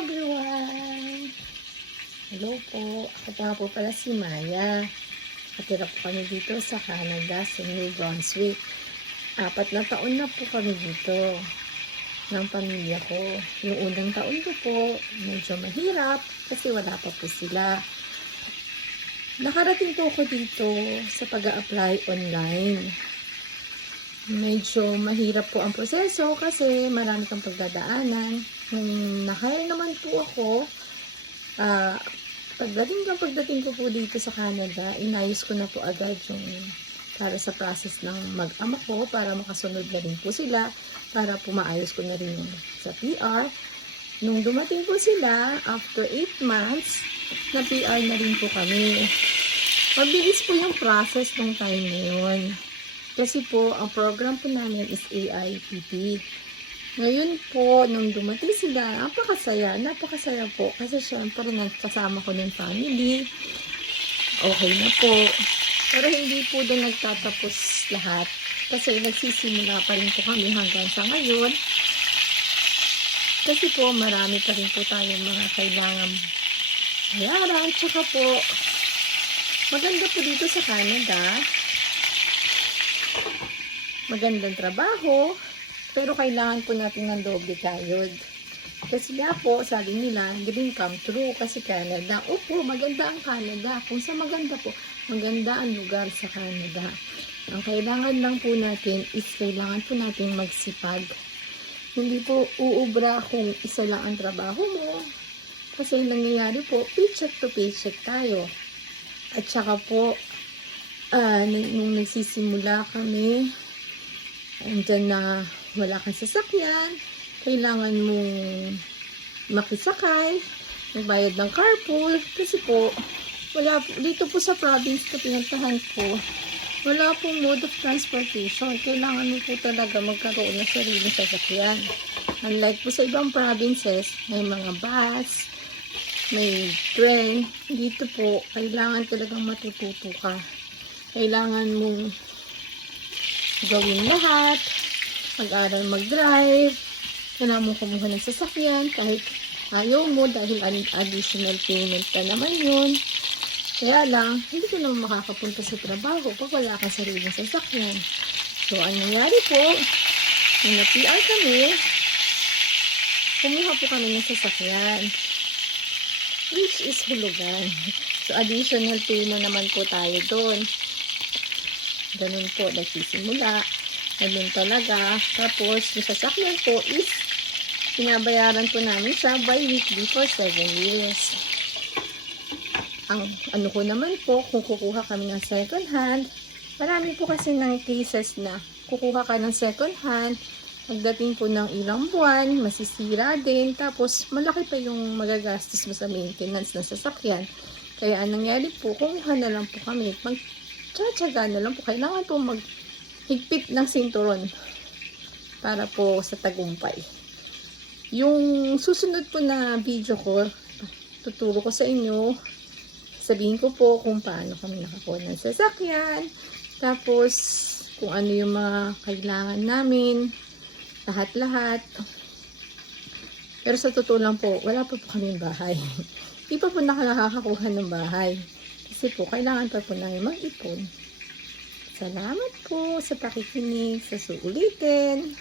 everyone! Hello po. Ako pa po pala si Maya. Katira po kami dito sa Canada, sa New Brunswick. 4 na taon na po kami dito ng pamilya ko. Yung unang taon ko po, medyo mahirap kasi wala pa po sila. Nakarating po ako dito sa pag-a-apply online. Medyo mahirap po ang proseso kasi marami kang pagdadaanan. Nung nakaya naman po ako, pagdating ko po dito sa Canada, inayos ko na po agad yung para sa process ng mag-ama ko para makasunod na rin po sila, para po maayos ko na rin yung sa PR. Nung dumating po sila, after 8 months, na PR na rin po kami. Mabilis po yung process ng time na yun. Kasi po, ang program po namin is AIPP. Ngayon po, nung dumating sila, napakasaya po. Kasi syempre, kasama ko ng family. Okay na po. Pero hindi po doon nagtatapos lahat. Kasi nagsisimula pa rin po kami hanggang sa ngayon. Kasi po, marami pa rin po tayong mga kailangan bayaran. Tsaka po, maganda po dito sa Canada. Magandang trabaho, pero kailangan po natin ng doble kayod. Kasi nga po, sabi nila, dream come true kasi Canada. Opo, maganda ang Canada. Kung sa maganda po, maganda ang lugar sa Canada. Ang kailangan lang po natin is kailangan po natin magsipag. Hindi po uubra kung isa lang ang trabaho mo. Kasi nangyayari po, paycheck to paycheck tayo. At saka po, nung nagsisimula kami, andyan na wala kang sasakyan, kailangan mong makisakay, magbayad ng carpool, kasi po, dito po sa province na pinuntahan ko, wala pong mode of transportation. Kailangan mo po talaga magkaroon ng sariling sasakyan. Unlike po sa ibang provinces, may mga bus, may train. Dito po, kailangan talagang matututo ka. Kailangan mong gawin lahat, mag-aral mag-drive, kailangan mo kumuha ng sasakyan, kahit ayaw mo dahil additional payment ka naman yun. Kaya lang, hindi ka naman makakapunta sa trabaho pag wala kang sariling sasakyan. So, ang nangyari po, nung na-PR kami, kumuha po kami ng sasakyan, which is hulugan. So, additional pay na naman po tayo doon. Ganun po, nagsisimula. Ganun talaga. Tapos, yung sasakyan po is, pinabayaran po namin siya bi-weekly for 7 years. Ang ano ko naman po, kung kukuha kami ng second hand, marami po kasi ng cases na kukuha ka ng second hand, pagdating po ng ilang buwan, masisira din, tapos malaki pa yung magagastos mo sa maintenance ng sasakyan. Kaya anong nangyari po, kumuha na lang po kami, tsatsaga na lang po. Kailangan po maghigpit ng sinturon para po sa tagumpay. Yung susunod po na video ko, tuturo ko sa inyo, sabihin ko po kung paano kami nakakuha ng sasakyan, tapos kung ano yung mga kailangan namin, lahat-lahat. Pero sa totoo lang po, wala pa po kami bahay. Di pa po nakakakuha ng bahay. Kasi po, kailangan pa po namin mag-ipon. Salamat po sa pakikinig, sa suulitin.